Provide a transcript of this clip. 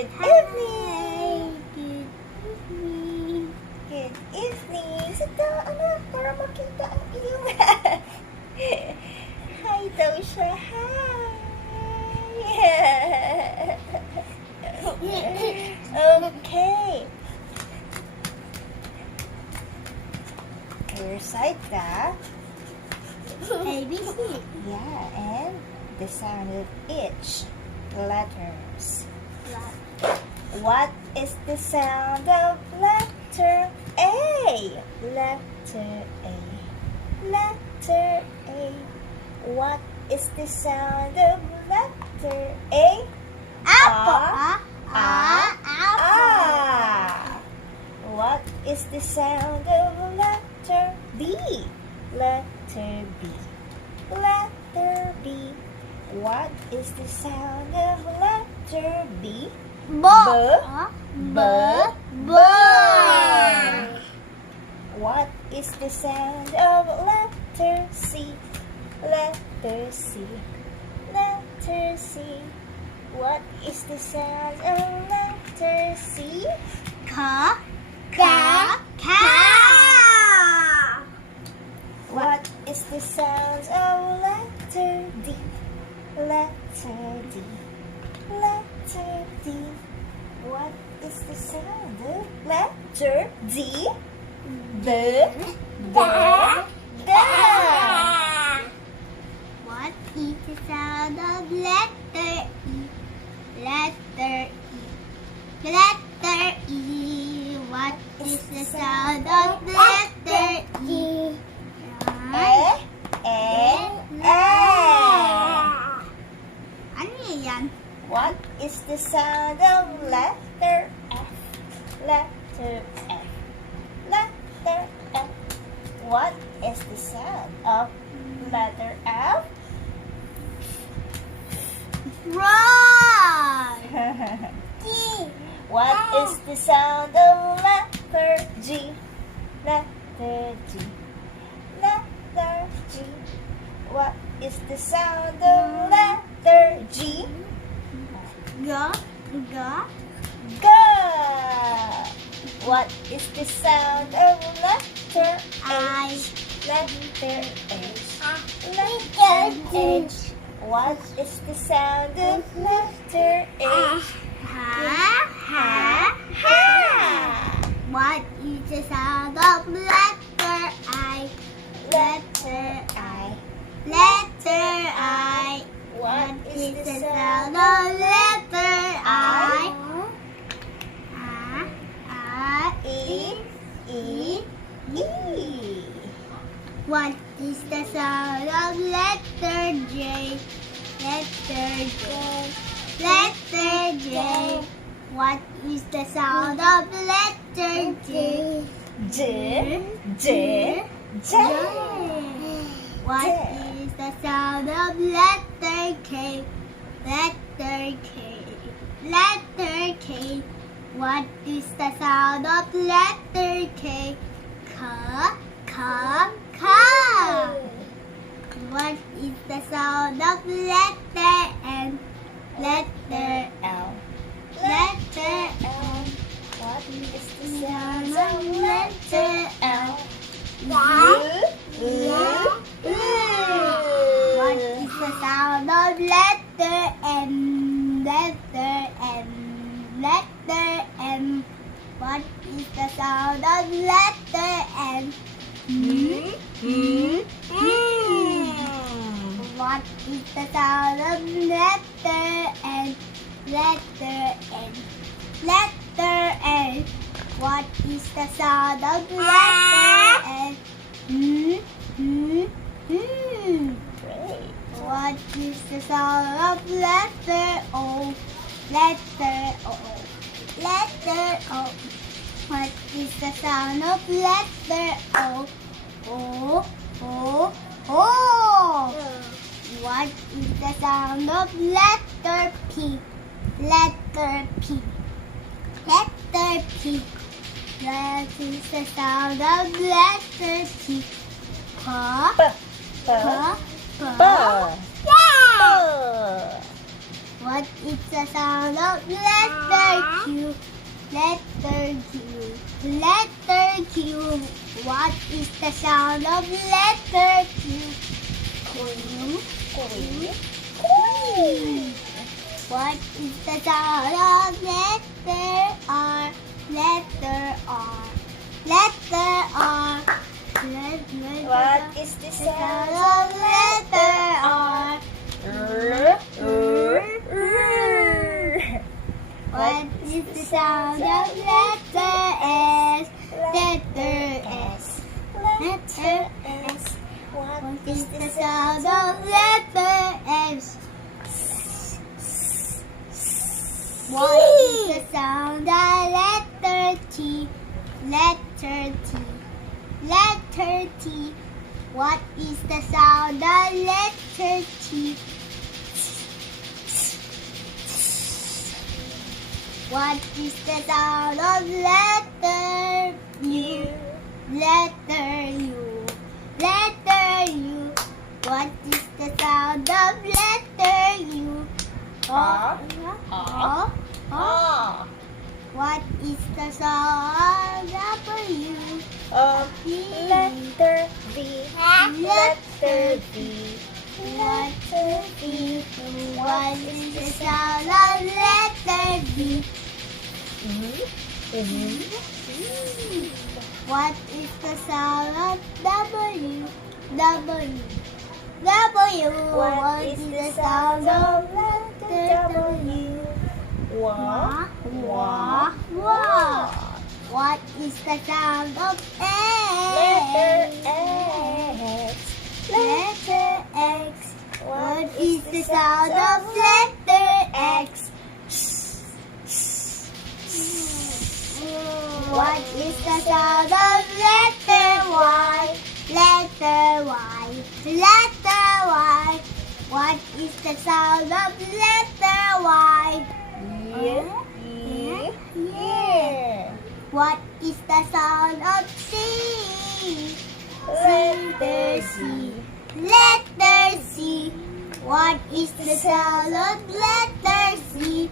Good Hi. evening. Good evening. Good evening. Sit down, anak, para makita ang iyong... Hi daw siya. Hi. Okay. Recite the... ABC. Yeah, and the sound of each letters. What is the sound of letter A? Letter A. Letter A. What is the sound of letter A? Apple. Apple. What is the sound of letter B? Letter B. Letter B. What is the sound of letter B? Ball. Ball. What is the sound of letter C? Letter C. Letter C. What is the sound of letter C? Ka. What is the sound of letter D? Letter D. Letter D. What is the sound of letter D? The. What is the sound of letter E? Letter E. Letter E. What is the sound of letter E? Ano yan? What is the sound of letter F? Letter F. Letter F. What is the sound of letter F? Frog. What is the sound of letter G? Letter G. Letter G. What is the sound of letter G? Ga. G. What is the sound of letter I. H? Letter H. Letter H. What is the sound of letter H? Ha. What is the sound of letter I? Letter I. Letter I. What is the sound sound of of letter I? E? E? E. What is the sound of letter J? Letter J. Letter J. What is the sound of letter J? J. J. J. What is the sound of letter K? Letter K. Letter K. What is the sound of letter K? Ka. What is the sound of letter N? Letter L. Letter L. What is the sound sound of of letter letter L? What is the sound of letter M? Letter M. Letter M. What is the sound of letter M? What is the sound of letter N? Letter N. Letter N. What is the sound of letter N? Great. What is the sound of letter O? Letter O. Letter O. What is the sound of letter O? O. What is the sound of letter P? Letter P. Letter P. What is the sound of letter P? Pa. P. Pa. P. Yeah. P. What is the sound of letter Q? Letter Q. Letter Q. What is the sound of letter Q? Queen. Queen. Queen. What is the sound of letter R? Letter R. Letter R. What is the sound of letter R? What is the sound of letter S? Letter S. Letter S. What Is the sound of letter S? What is the sound of letter T? Letter T. Letter T. What is the sound of letter T? What is the sound of letter U? Letter U. Letter U. What is the sound of letter U? R. R. R. What is the sound of W? Letter V. Letter V. Letter V. What is the sound of letter V? What is the sound of W? W. W. What is the sound of letter W? Wa. Wah. Wah. What is the sound of Letter X? X. Letter X. What is the sound of letter X? What is the sound of letter Y? Letter Y. Letter Y. What is the sound of letter Y? Yeah. What is the sound of C? Letter C. Letter C. What is the sound of letter C?